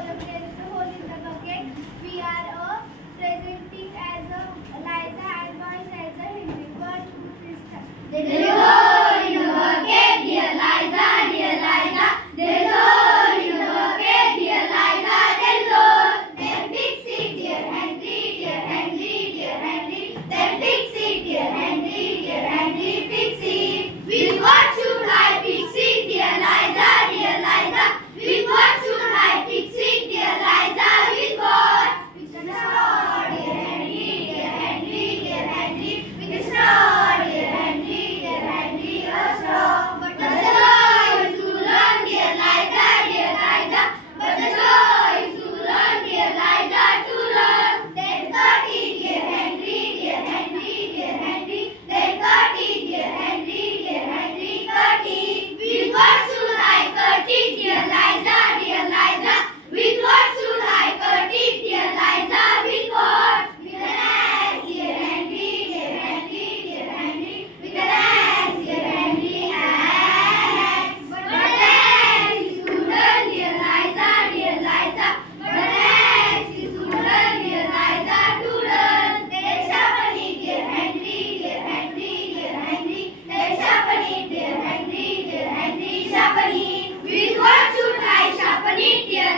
There is a hole in the bucket. We are presenting as a Liza and boys as a Henry. What is that? There is a hole in the bucket, dear Liza, dear Liza. There is a hole in the bucket, dear Liza. There is a hole. Then fix it, dear Henry, dear Henry, dear Henry. Then fix it, dear Henry, dear Henry, fix it. With what should I fix it, dear Liza, dear Liza? With what should I fix it, dear Liza? With what? With the straw, dear Henry, dear Henry, dear Henry. With the straw, dear Henry, dear Henry, a straw. But the straw is too long, dear Liza, dear Liza. But the straw is too long, dear Liza, too long. Then cut it, dear Henry, dear Henry, dear Henry. Then cut it, dear Henry, dear Henry, cut it. With what should I cut it, dear Liza, dear Liza? With what should I cut it, dear Liza? With what? With an axe, dear Henry, dear Henry, dear Henry. With an axe, dear Henry, axe. But an axe is wooden, dear Liza, dear Liza. But an axe is wooden, dear Liza, wooden. Then sharpen it, dear Henry, dear Henry, dear Henry. Then sharpen it, dear Henry, dear Henry, sharpen it. With what should I sharpen it, dear